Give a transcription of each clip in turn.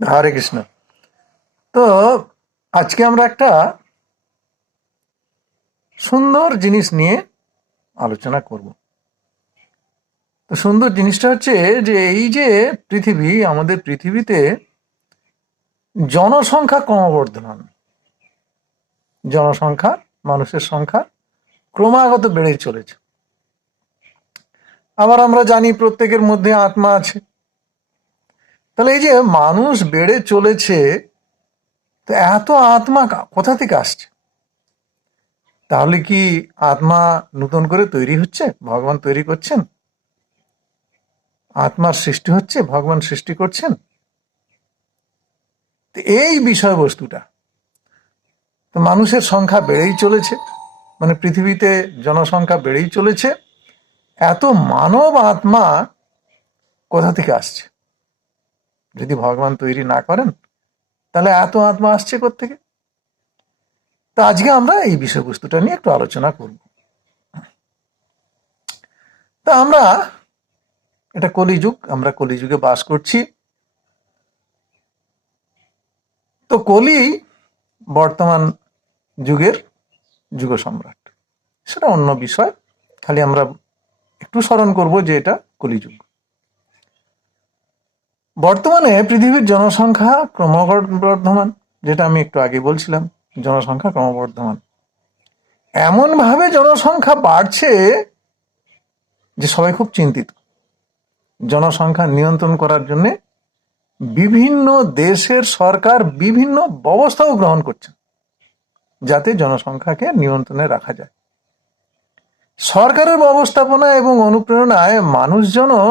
হরে কৃষ্ণ। তো আজকে আমরা একটা সুন্দর জিনিস নিয়ে আলোচনা করব। তো সুন্দর জিনিসটা হচ্ছে যে এই যে পৃথিবী, আমাদের পৃথিবীতে জনসংখ্যা ক্রমবর্ধমান, জনসংখ্যা, মানুষের সংখ্যা ক্রমাগত বেড়ে চলেছে। আবার আমরা জানি প্রত্যেকের মধ্যে আত্মা আছে। তাহলে এই যে মানুষ বেড়ে চলেছে, তো এত আত্মা কোথা থেকে আসছে? তাহলে কি আত্মা নতুন করে তৈরি হচ্ছে? ভগবান তৈরি করছেন? আত্মার সৃষ্টি হচ্ছে? ভগবান সৃষ্টি করছেন? তো এই বিষয়বস্তুটা, তো মানুষের সংখ্যা বেড়েই চলেছে, মানে পৃথিবীতে জনসংখ্যা বেড়েই চলেছে। এত মানব আত্মা কোথা থেকে আসছে? যদি ভগবান তৈরি না করেন, তাহলে এত আত্মা আসছে কোত্থেকে? তো আজকে আমরা এই বিষয়বস্তুটা নিয়ে একটু আলোচনা করব। তা আমরা, এটা কলিযুগ, আমরা কলিযুগে বাস করছি। তো কলি বর্তমান যুগের যুগ সম্রাট, সেটা অন্য বিষয়। খালি আমরা একটু স্মরণ করব যে এটা কলিযুগ। বর্তমানে পৃথিবীর জনসংখ্যা ক্রমবর্ধমান, যেটা আমি একটু আগে বলছিলাম, জনসংখ্যা ক্রমবর্ধমান। এমন ভাবে জনসংখ্যা বাড়ছে যে সবাই খুব চিন্তিত। জনসংখ্যা নিয়ন্ত্রণ করার জন্য বিভিন্ন দেশের সরকার বিভিন্ন ব্যবস্থাও গ্রহণ করছে, যাতে জনসংখ্যাকে নিয়ন্ত্রণে রাখা যায়। সরকারের ব্যবস্থাপনা এবং অনুপ্রেরণায় মানুষজনও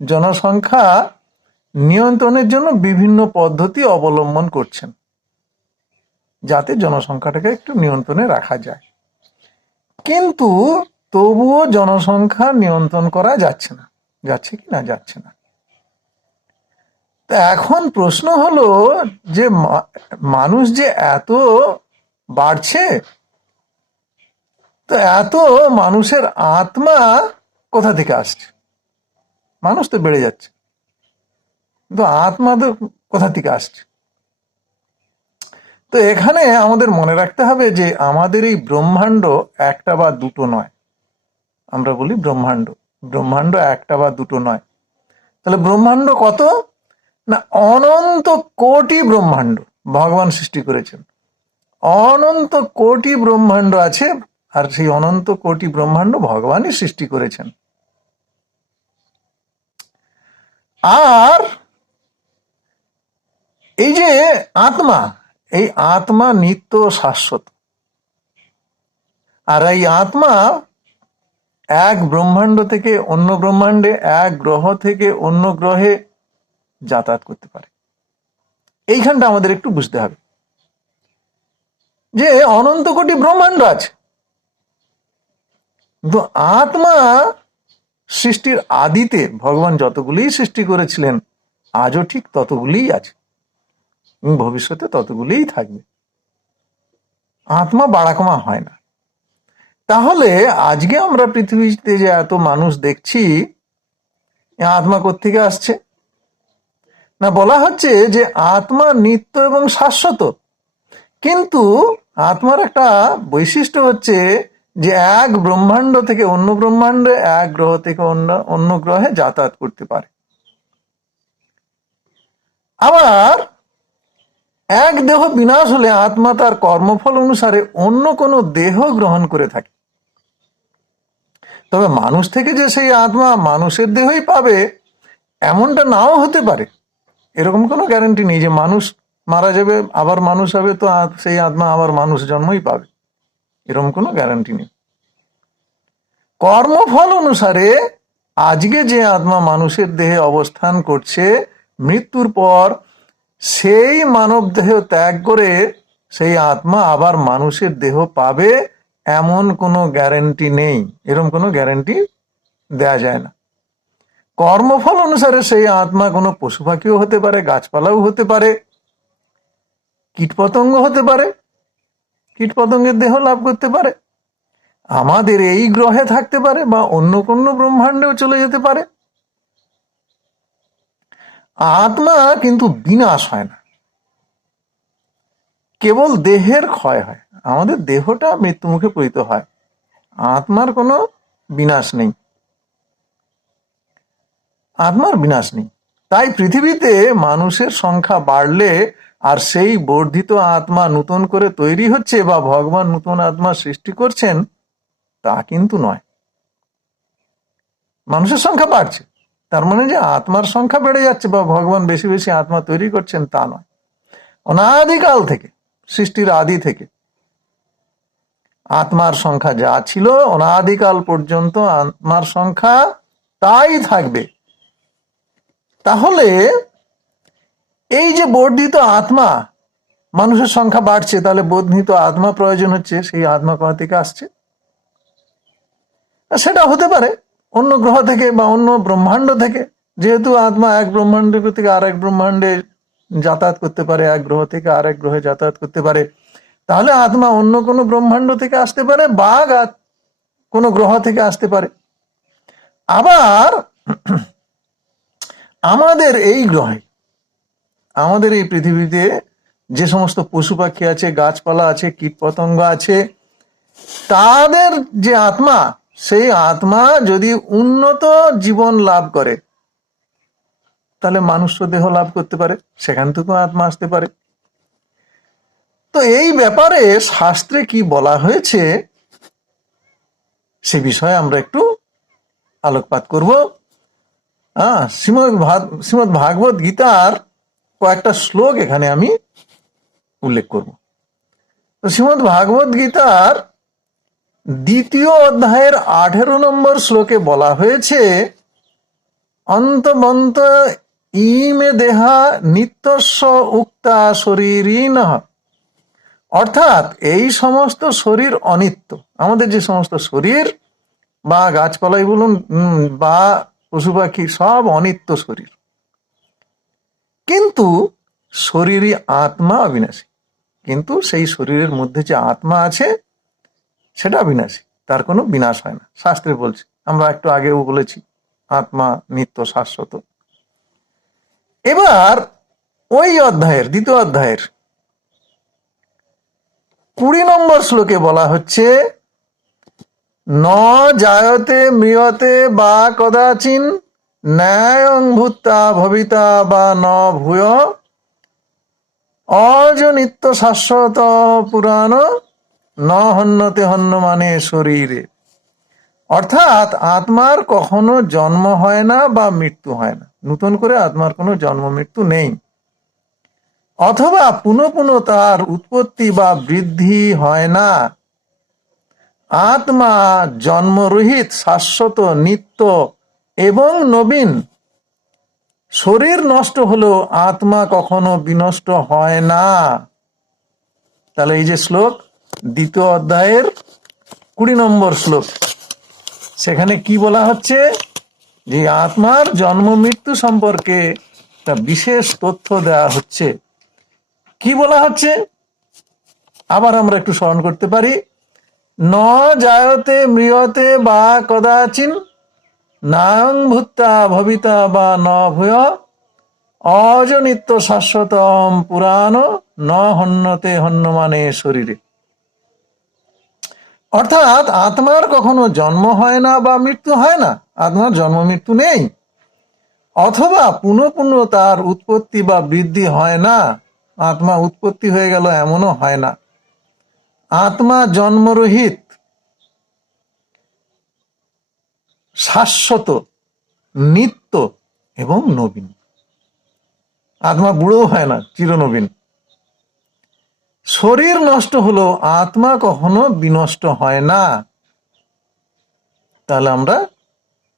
জনসংখ্যা নিয়ন্ত্রণের জন্য বিভিন্ন পদ্ধতি অবলম্বন করছেন, যাতে জনসংখ্যাটাকে একটু নিয়ন্ত্রণে রাখা যায়। কিন্তু তবুও জনসংখ্যা নিয়ন্ত্রণ করা যাচ্ছে না। যাচ্ছে কি না? যাচ্ছে না। তা এখন প্রশ্ন হলো যে মানুষ যে এত বাড়ছে, তো এত মানুষের আত্মা কোথা থেকে আসছে? মানুষ তো বেড়ে যাচ্ছে, কিন্তু আত্মা তো কোথা থেকে আসছে? তো এখানে আমাদের মনে রাখতে হবে যে আমাদের এই ব্রহ্মাণ্ড একটা বা দুটো নয়। আমরা বলি ব্রহ্মাণ্ড, ব্রহ্মাণ্ড একটা বা দুটো নয়। তাহলে ব্রহ্মাণ্ড কত? না, অনন্ত কোটি ব্রহ্মাণ্ড ভগবান সৃষ্টি করেছেন। অনন্ত কোটি ব্রহ্মাণ্ড আছে, আর সেই অনন্ত কোটি ব্রহ্মাণ্ড ভগবানই সৃষ্টি করেছেন। আর এই যে আত্মা, এই আত্মা নিত্য শাশ্বত। আর এই আত্মা এক ব্রহ্মাণ্ড থেকে অন্য ব্রহ্মাণ্ডে, এক গ্রহ থেকে অন্য গ্রহে যাতায়াত করতে পারে। এইখানটা আমাদের একটু বুঝতে হবে যে অনন্ত কোটি ব্রহ্মাণ্ড আছে, কিন্তু আত্মা সৃষ্টির আদিতে ভগবান যতগুলি সৃষ্টি করেছিলেন, আজও ঠিক ততগুলিই আছে এবং ভবিষ্যতে ততগুলিই থাকবে। আত্মা বাড়াকমা হয় না। তাহলে আজকে আমরা পৃথিবীতে যে এত মানুষ দেখছি, আত্মা কোত্থেকে আসছে? না, বলা হচ্ছে যে আত্মা নিত্য এবং শাশ্বত, কিন্তু আত্মার একটা বৈশিষ্ট্য হচ্ছে যে এক ব্রহ্মাণ্ড থেকে অন্য ব্রহ্মাণ্ডে, এক গ্রহ থেকে অন্য অন্য গ্রহে যাতায়াত করতে পারে। আবার এক দেহ বিনাশ হলে আত্মা তার কর্মফল অনুসারে অন্য কোনো দেহ গ্রহণ করে থাকে। তবে মানুষ থেকে যে সেই আত্মা মানুষের দেহই পাবে, এমনটা নাও হতে পারে। এরকম কোনো গ্যারান্টি নেই যে মানুষ মারা যাবে আবার মানুষ হবে, তো সেই আত্মা আবার মানুষ জন্মই পাবে, এরকম কোনো গ্যারান্টি নেই। কর্মফল অনুসারে আজকে যে আত্মা মানুষের দেহে অবস্থান করছে, মৃত্যুর পর সেই মানব দেহ ত্যাগ করে সেই আত্মা আবার মানুষের দেহ পাবে, এমন কোনো গ্যারান্টি নেই। এরকম কোনো গ্যারান্টি দেয়া যায় না। কর্মফল অনুসারে সেই আত্মা কোনো পশু পাখিও হতে পারে, গাছপালাও হতে পারে, কীটপতঙ্গ হতে পারে, কীটপতঙ্গের দেহ লাভ করতে পারে, আমাদের এই গ্রহে থাকতে পারে বা অন্য কোনো ব্রহ্মাণ্ডেও চলে যেতে পারে। আত্মা কিন্তু বিনাশ হয় না, কেবল দেহের ক্ষয় হয়। আমাদের দেহটা মৃত্যু মুখে পতিত হয়, আত্মার কোনো বিনাশ নেই, আত্মার বিনাশ নেই। তাই পৃথিবীতে মানুষের সংখ্যা বাড়লে আর সেই বর্ধিত আত্মা নতুন করে তৈরি হচ্ছে বা ভগবান নতুন আত্মা সৃষ্টি করছেন, তা কিন্তু নয়। মানুষের সংখ্যা বাড়ছে তার মানে যে আত্মার সংখ্যা বেড়ে যাচ্ছে বা ভগবান বেশি বেশি আত্মা তৈরি করছেন, তা নয়। অনাদিকাল থেকে, সৃষ্টির আদি থেকে আত্মার সংখ্যা যা ছিল, অনাদিকাল পর্যন্ত আত্মার সংখ্যা তাই থাকবে। তাহলে এই যে বর্ধিত আত্মা, মানুষের সংখ্যা বাড়ছে, তাহলে বর্ধিত আত্মা প্রয়োজন হচ্ছে। সেই আত্মা কোথা থেকে আসছে? সেটা হতে পারে অন্য গ্রহ থেকে বা অন্য ব্রহ্মাণ্ড থেকে। যেহেতু আত্মা এক ব্রহ্মাণ্ড থেকে আরেক ব্রহ্মাণ্ডে যাতায়াত করতে পারে, এক গ্রহ থেকে আরেক গ্রহে যাতায়াত করতে পারে, তাহলে আত্মা অন্য কোনো ব্রহ্মাণ্ড থেকে আসতে পারে বা কোনো গ্রহ থেকে আসতে পারে। আবার আমাদের এই গ্রহে, আমাদের এই পৃথিবীতে যে সমস্ত পশু পাখি আছে, গাছপালা আছে, কীট পতঙ্গ আছে, তাদের যে আত্মা, সেই আত্মা যদি উন্নত জীবন লাভ করে, তাহলে মানুষ্য দেহ লাভ করতে পারে, সেখান থেকেও আত্মা আসতে পারে। তো এই ব্যাপারে শাস্ত্রে কি বলা হয়েছে সে বিষয়ে আমরা একটু আলোকপাত করব। শ্রীমদ ভাগবত গীতার কয়েকটা শ্লোক এখানে আমি উল্লেখ করব। তো শ্রীমদ ভাগবত গীতার 2য় অধ্যায়ের 18 নম্বর শ্লোকে বলা হয়েছে, অন্তবন্ত ইমে দেহা নিত্যস্ব উক্তা শরীরিণঃ। অর্থাৎ এই সমস্ত শরীর অনিত্য। আমাদের যে সমস্ত শরীর বা গাছপালাই বলুন বা পশু পাখি, সব অনিত্য শরীর, কিন্তু শরীরই আত্মা অবিনাশী। কিন্তু সেই শরীরের মধ্যে যে আত্মা আছে সেটা অবিনাশী, তার কোনো বিনাশ হয় না, শাস্ত্রে বলছে। আমরা একটু আগেও বলেছি আত্মা নিত্য শাশ্বত। এবার ওই অধ্যায়ের 2য় অধ্যায়ের 20 নম্বর শ্লোকে বলা হচ্ছে, ন জায়তে ম্রিয়তে বা কদাচিন ন্যায়ং ভূতা ভবিতা বা ন ভূয় অজ নিত্য শাশ্বত পুরাণ ন হন্যতে হন্যমানে শরীরে। অর্থাৎ আত্মার কখনো জন্ম হয় না বা মৃত্যু হয় না, নতুন করে আত্মার কোনো জন্ম মৃত্যু নেই, অথবা পুনঃ পুনঃ তার উৎপত্তি বা বৃদ্ধি হয় না। আত্মা জন্মরহিত, শাশ্বত, নিত্য এবং নবীন। শরীর নষ্ট হলেও আত্মা কখনো বিনষ্ট হয় না। তাহলে এই যে শ্লোক, 2য় অধ্যায়ের 20 নম্বর শ্লোক, সেখানে কি বলা হচ্ছে? যে আত্মার জন্ম মৃত্যু সম্পর্কে একটা বিশেষ তথ্য দেওয়া হচ্ছে। কি বলা হচ্ছে আবার আমরা একটু স্মরণ করতে পারি। ন জায়তে ম্রিয়তে বা কদাচিন নাং ভূতা ভবিতা বা ন ভূয় অজ নিত্য শাশ্বতম পুরাণ ন হন্যতে হন্যমানে শরীরে। অর্থাৎ আত্মার কখনো জন্ম হয় না বা মৃত্যু হয় না, আত্মার জন্ম মৃত্যু নেই, অথবা পুনঃ পুনঃ তার উৎপত্তি বা বৃদ্ধি হয় না। আত্মা উৎপত্তি হয়ে গেল এমনও হয় না। আত্মা জন্মরহিত, শাশ্বত, নিত্য এবং নবীন। আত্মা বুড়ো হয় না, চিরনবীন। শরীর নষ্ট হলো, আত্মা কখনো বিনষ্ট হয় না। তাহলে আমরা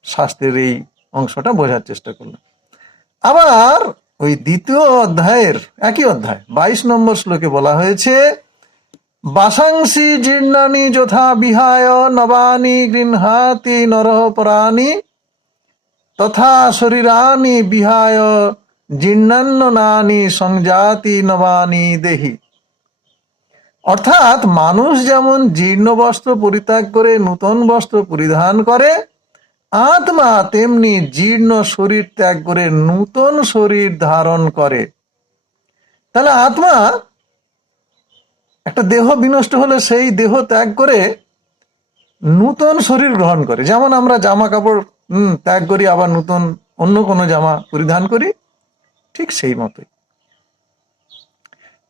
শাস্ত্রের এই অংশটা বোঝার চেষ্টা করলাম। আবার ওই 2য় অধ্যায়ের একই অধ্যায় 22 নম্বর শ্লোকে বলা হয়েছে, বাসাংসি জীর্ণানি যথা বিহায় নবানি গৃহাতি নরহ পরাণি তথা শরীরানি বিহায় জীর্ণান্নানি সংজাতি নবানি দেহি। অর্থাৎ মানুষ যেমন জীর্ণ বস্ত্র পরিত্যাগ করে নূতন বস্ত্র পরিধান করে, আত্মা তেমনি জীর্ণ শরীর ত্যাগ করে নূতন শরীর ধারণ করে। তাহলে আত্মা একটা দেহ বিনষ্ট হলে সেই দেহ ত্যাগ করে নূতন শরীর গ্রহণ করে। যেমন আমরা জামা কাপড় ত্যাগ করি, আবার নূতন অন্য কোনো জামা পরিধান করি, ঠিক সেই মতোই।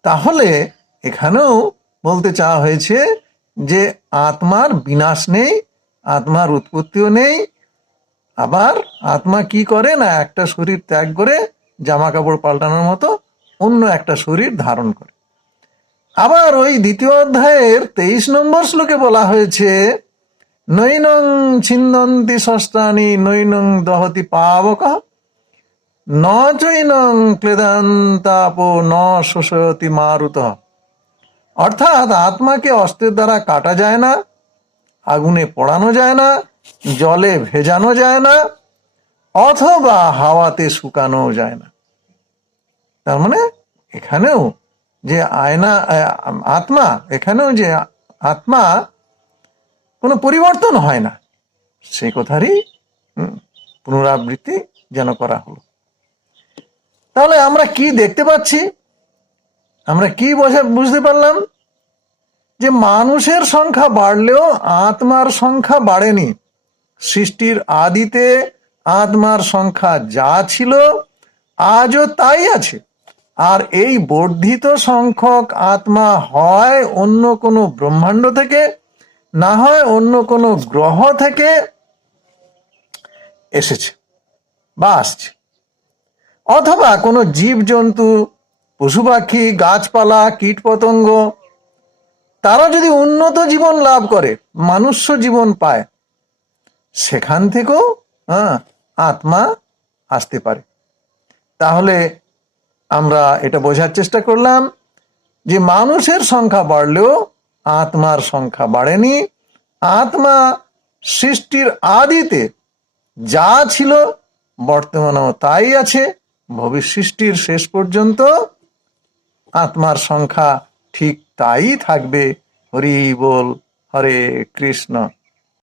তাহলে এখানেও বলতে চাওয়া হয়েছে যে আত্মার বিনাশ নেই, আত্মার উৎপত্তিও নেই। আবার আত্মা কি করে না, একটা শরীর ত্যাগ করে জামা কাপড় পাল্টানোর মতো অন্য একটা শরীর ধারণ করে। আবার ওই দ্বিতীয় অধ্যায়ের 23 নম্বর শ্লোকে বলা হয়েছে, নৈনং ছিন্দন্তি ষষ্ঠানি নৈনং দহতি পাবক ন চৈনং ক্লেদান্তাপো ন শোষয়তি মারুত। অর্থাৎ আত্মাকে অস্ত্রের দ্বারা কাটা যায় না, আগুনে পোড়ানো যায় না, জলে ভেজানো যায় না, অথবা হাওয়াতে শুকানো যায় না। তার মানে এখানেও যে আত্মা, এখানেও যে আত্মা কোনো পরিবর্তন হয় না, সেই কথারই পুনরাবৃত্তি যেন করা হলো। তাহলে আমরা কি দেখতে পাচ্ছি, আমরা কি বুঝতে পারলাম? যে মানুষের সংখ্যা বাড়লেও আত্মার সংখ্যা বাড়েনি। সৃষ্টির আদিতে আত্মার সংখ্যা যা ছিল আজও তাই আছে। আর এই বর্ধিত সংখ্যক আত্মা হয় অন্য কোনো ব্রহ্মাণ্ড থেকে, না হয় অন্য কোনো গ্রহ থেকে এসেছে বা আসছে, অথবা কোনো জীবজন্তু, পশু পাখি, গাছপালা, কীট পতঙ্গ, তারা যদি উন্নত জীবন লাভ করে, মানুষ্য জীবন পায়, সেখান থেকেও আত্মা আসতে পারে। তাহলে আমরা এটা বোঝার চেষ্টা করলাম যে মানুষের সংখ্যা বাড়লেও আত্মার সংখ্যা বাড়েনি। আত্মা সৃষ্টির আদিতে যা ছিল বর্তমানেও তাই আছে, ভবিষ্যৎ সৃষ্টির শেষ পর্যন্ত আত্মার সংখ্যা ঠিক তাই থাকবে। হরি বল, হরে কৃষ্ণ।